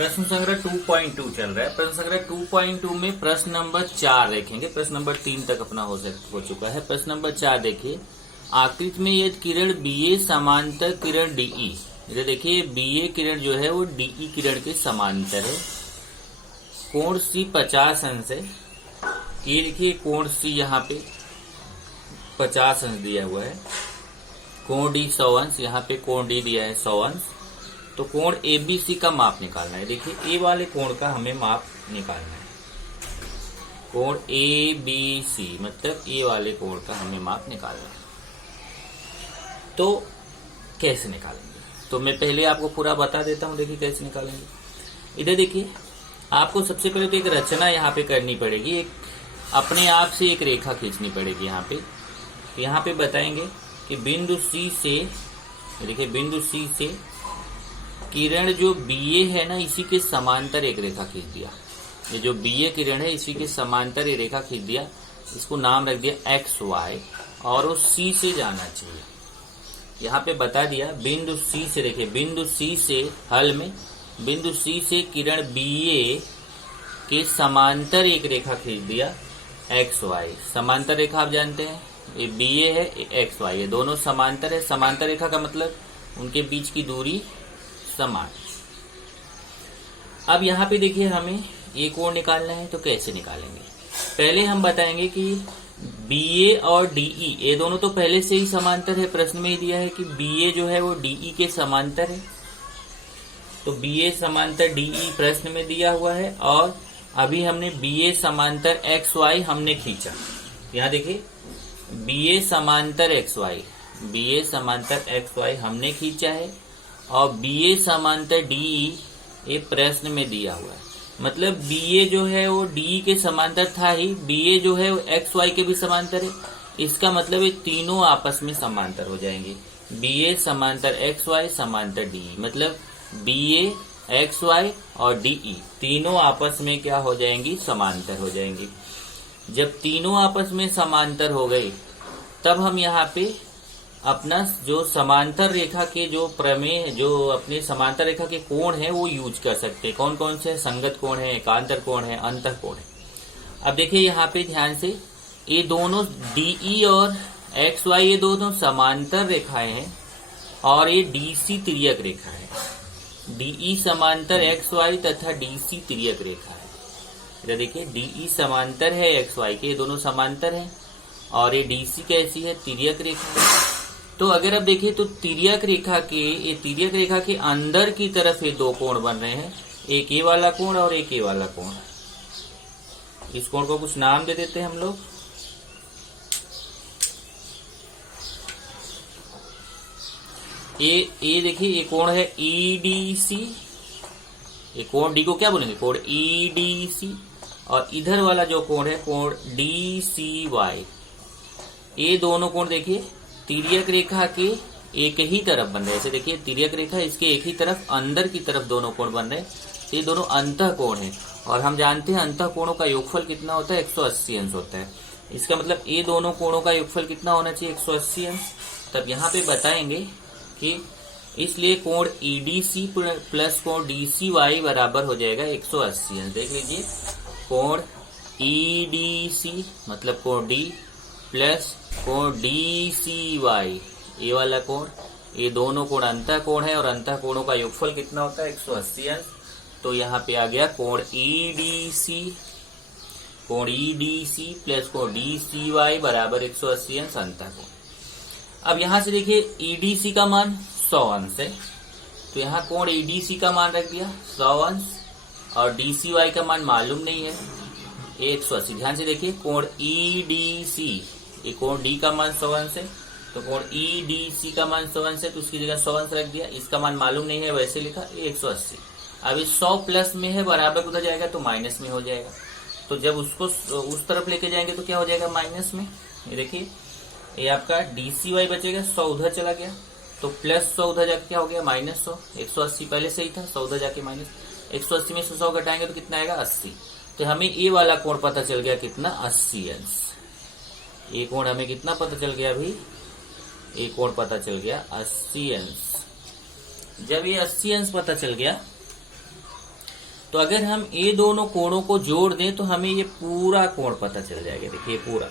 प्रश्न संग्रह 2.2 चल रहा है। प्रश्न संग्रह 2.2 में प्रश्न नंबर 4 देखेंगे। प्रश्न नंबर 3 तक अपना हो चुका है। प्रश्न नंबर 4 देखिए, आकृति में यदि किरण BA समांतर किरण DE, इधर देखिए BA किरण जो है वो DE किरण के समांतर है, कोण C 50 अंश है। ये देखिए कोण C यहाँ पे 50 अंश दिया हुआ है, कोण D 100 अंश, यहाँ पे कोण D दिया है 100 अंश। तो कोण ABC का माप निकालना है। देखिए A वाले कोण का हमें माप निकालना है। कोण ABC मतलब A वाले कोण का हमें माप निकालना है। तो कैसे निकालेंगे? तो मैं पहले आपको पूरा बता देता हूं। देखिए कैसे निकालेंगे। इधर देखिए, आपको सबसे पहले तो एक रचना यहाँ पे करनी पड़ेगी, एक अपने आप से एक रेखा खींचनी पड़ेगी यहाँ पे। तो यहाँ पे बताएंगे कि बिंदु C से, देखिए बिंदु C से किरण जो BA है ना, इसी के समांतर एक रेखा खींच दिया। ये जो BA किरण है इसी के समांतर एक रेखा खींच दिया, इसको नाम रख दिया XY, और वो C से जाना चाहिए। यहाँ पे बता दिया बिंदु C से, देखिए बिंदु C से हल में बिंदु C से किरण BA के समांतर एक रेखा खींच दिया XY। समांतर रेखा आप जानते हैं, ये BA है, ये XY है, दोनों समांतर है। समांतर रेखा का मतलब उनके बीच की दूरी समान। अब यहाँ पे देखिए हमें ये कोण निकालना है। तो कैसे निकालेंगे? पहले हम बताएंगे कि BA और DE ये दोनों तो पहले से ही समांतर है। प्रश्न में ही दिया है कि BA जो है वो DE के समांतर है। तो BA समांतर DE प्रश्न में दिया हुआ है, और अभी हमने BA समांतर XY हमने खींचा। यहाँ देखिए BA समांतर XY, BA समांतर XY हमने खींचा है, और BA समांतर DE ये प्रश्न में दिया हुआ है। मतलब BA जो है वो DE के समांतर था ही, BA जो है वो XY के भी समांतर है। इसका मतलब ये तीनों आपस में समांतर हो जाएंगे। BA समांतर XY समांतर DE, मतलब BA XY और DE तीनों आपस में क्या हो जाएंगी? समांतर हो जाएंगी। जब तीनों आपस में समांतर हो गए, तब हम यहाँ पे अपना जो समांतर रेखा के जो प्रमेय, जो अपने समांतर रेखा के कोण है वो यूज कर सकते हैं। कौन कौन से? संगत कोण है, एकांतर कोण है, अंतः कोण है। अब देखिए यहाँ पे ध्यान से, ये दोनों DE और XY ये दोनों समांतर रेखाएं हैं, और ये DC तिर्यक रेखा है। DE समांतर XY तथा DC तिर्यक रेखा है। इधर देखिए DE समांतर है XY के, ये दोनों समांतर हैं, और ये DC कैसी है? तिर्यक रेखा है। तो अगर अब देखिए तो तिर्यक रेखा के अंदर की तरफ ये दो कोण बन रहे हैं, एक ये वाला कोण और एक ये वाला कोण। इस कोण को कुछ नाम दे देते हैं हम लोग। ये देखिए ये कोण है EDC, ये कोण D को क्या बोलेंगे? कोण EDC। और इधर वाला जो कोण है कोण DCY। ये दोनों कोण देखिए तिर्यक रेखा के एक ही तरफ बन रहे हैं। ऐसे देखिए तिर्यक रेखा इसके एक ही तरफ, अंदर की तरफ दोनों कोण बन रहे हैं। ये दोनों अंतः कोण हैं, और हम जानते हैं अंतः कोणों का योगफल कितना होता है? 180 अंश होता है। इसका मतलब ये दोनों कोणों का योगफल कितना होना चाहिए? 180 अंश। तब यहाँ पे बताएंगे कि इसलिए कोण EDC प्लस कोण DCY बराबर हो जाएगा 180 अंश। देख लीजिए, कोण EDC मतलब कोण D प्लस कोण DCY, ये वाला कोण, ये दोनों कोण अंतः कोण है, और अंतः कोणों का योगफल कितना होता है? 180 अंश। तो यहाँ पे आ गया कोण EDC प्लस कोण DCY बराबर 180 अंश अंतः कोण। अब यहाँ से देखिए EDC का मान 100 अंश है, तो यहाँ कोण EDC का मान रख दिया 100 अंश, और DCY का मान मालूम नहीं है, 180। ध्यान से देखिए कोण EDC, ये कोण D का मान 100 अंश है, तो कोण EDC का मान 100 अंश है, तो उसकी जगह 100 अंश रख दिया। इसका मान मालूम नहीं है, वैसे लिखा 180। अब ये 100 प्लस में है, बराबर उधर जाएगा तो माइनस में हो जाएगा। तो जब उसको उस तरफ लेके जाएंगे तो क्या हो जाएगा? माइनस में। ये देखिए ये आपका DCY बचेगा, 100 उधर चला गया, तो प्लस 100 उधर जाके क्या हो गया? -100। 180 पहले से ही था, 100 उधर जाके माइनस। 180 में से 100 घटाएंगे तो कितना आएगा? 80। तो हमें ये वाला कोण पता चल गया कितना? 80 अंश। ये कोण हमें कितना पता चल गया? अभी ये कोण पता चल गया 80 अंश। जब ये 80 अंश पता चल गया, तो अगर हम ये दोनों कोणों को जोड़ दें तो हमें ये पूरा कोण पता चल जाएगा। देखिए पूरा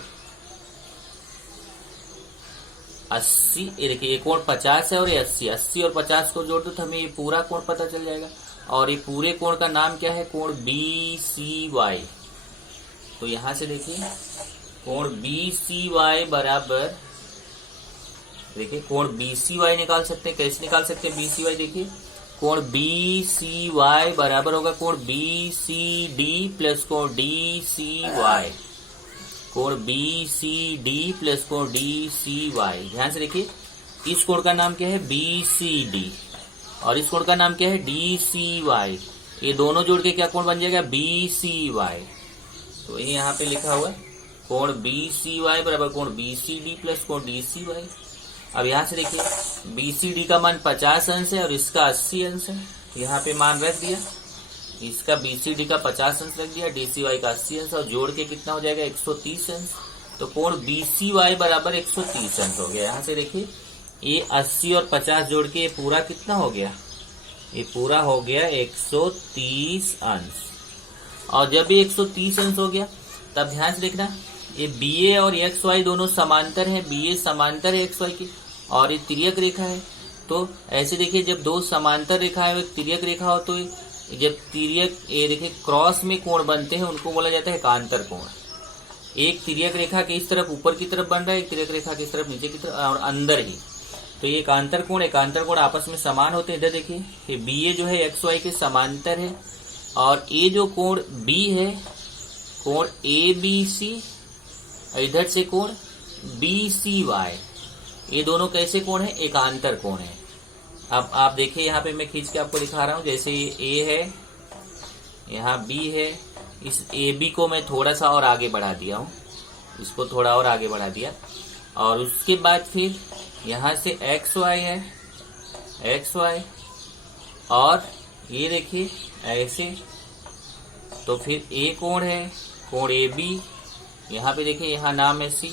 80, ये देखिए ये कोण 50 है और ये 80 और 50 को जोड़ दो तो हमें ये पूरा कोण पता चल जाएगा। और ये पूरे कोण का नाम क्या है? कोण BCY। तो यहां से देखिए कोण BCY बराबर, देखिए कोण BCY निकाल सकते हैं। कैसे निकाल सकते हैं BCY? देखिए कोण BCY बराबर होगा कोण BCD प्लस कोण DCY। कोण BCD प्लस कोण DCY। ध्यान से देखिए इस कोण का नाम क्या है? BCD और इस कोण का नाम क्या है? DCY। ये दोनों जोड़ के क्या कोण बन जाएगा? BCY। तो ये यहाँ पे लिखा हुआ है कोण BCY बराबर कोण BCD प्लस कोण DCY। अब यहाँ से देखिए BCD का मान 50 अंश है और इसका 80 अंश है। यहाँ पे मान रख दिया, इसका BCD का 50 अंश रख दिया, DCY का 80 अंश और जोड़ के कितना हो जाएगा? 130 अंश। तो कोण BCY बराबर 130 अंश हो गया। यहाँ से देखिए ये 80 और 50 जोड़ के ये पूरा कितना हो गया? ये पूरा हो गया 130 अंश। और जब ये 130 अंश हो गया तब ध्यान से देखना ये BA और XY दोनों समांतर है। BA समांतर है XY की और ये तिर्यक रेखा है। तो ऐसे देखिए जब दो समांतर रेखा है एक तिर्यक रेखा हो तो जब तिर्यक ये देखिए क्रॉस में कोण बनते हैं उनको बोला जाता है एकांतर कोण। एक तिर्यक रेखा के इस तरफ ऊपर की तरफ बन रहा है, एक तिर्यक रेखा के इस तरफ नीचे की तरफ और अंदर ही। तो ये एकांतर कोण आपस में समान होते हैं। इधर देखिए ये BA जो है XY के समांतर है और ये जो कोण B है कोण ABC, इधर से कोण BCY, ये दोनों कैसे कोण है? एकांतर कोण है। अब आप देखिए यहाँ पे मैं खींच के आपको दिखा रहा हूँ। जैसे ये A है, यहाँ B है, इस AB को मैं थोड़ा सा और आगे बढ़ा दिया हूँ, इसको थोड़ा और आगे बढ़ा दिया और उसके बाद फिर यहाँ से XY है, XY और ये देखिए ऐसे। तो फिर A कोण है कोण AB, यहाँ पे देखिए यहाँ नाम है C,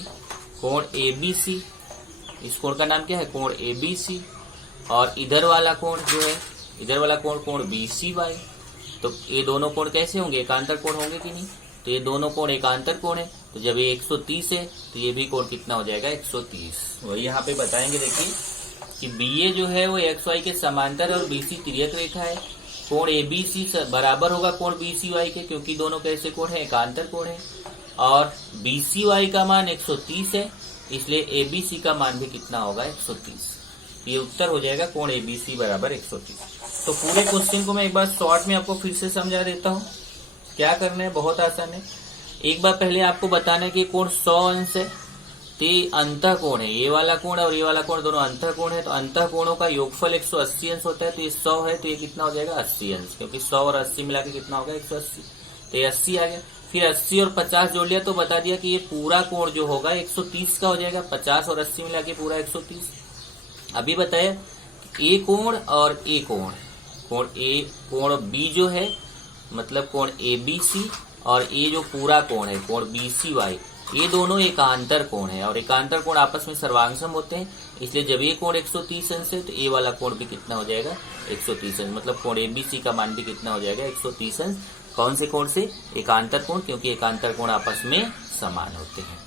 कोण ABC। इस कोण का नाम क्या है? कोण ABC। और इधर वाला कोण जो है, इधर वाला कोण कोण BCY। तो ये दोनों कोण कैसे होंगे? एकांतर कोण होंगे कि नहीं? तो ये दोनों कोण एकांतर कोण है। तो जब ये 130 है तो ये भी कोण कितना हो जाएगा? 130। वही यहाँ पे बताएंगे देखिए कि BA जो है वो XY के समांतर और BC तिर्यक रेखा है। कोण ABC बराबर होगा कोण BCY के, क्योंकि दोनों कैसे कोण है? एकांतर कोण है। और BCY का मान 130 है, इसलिए ABC का मान भी कितना होगा? 130। ये उत्तर हो जाएगा कोण ABC बराबर 130। तो पूरे क्वेश्चन को मैं एक बार शॉर्ट में आपको फिर से समझा देता हूँ। क्या करना है? बहुत आसान है। एक बार पहले आपको बताना है कि कोण 100 अंश है तो ये अंतः कोण है। ये वाला कोण और ये वाला कोण दोनों अंतः कोण है। तो अंतः कोणों का योगफल 180 अंश होता है। तो ये 100 है तो ये कितना हो जाएगा? 80 अंश, क्योंकि 100 और 80 मिला के कितना होगा? 180। तो ये 80 आ गया। फिर 80 और 50 जोड़ लिया तो बता दिया कि ये पूरा कोण जो होगा 130 का हो जाएगा। 50 और 80 मिला के पूरा 130। अभी बताया ए कोण और ए कोण, कोण B जो है मतलब कोण ABC और ये जो पूरा कोण है कोण BCY, ये दोनों एकांतर कोण है और एकांतर कोण आपस में सर्वांगसम होते हैं। इसलिए जब ये कोण 130 अंश है तो ये वाला कोण भी कितना हो जाएगा? 130 अंश। मतलब कोण ABC का मान भी कितना हो जाएगा? 130 अंश। कौन से कोण से? एकांतर कोण, क्योंकि एकांतर कोण आपस में समान होते हैं।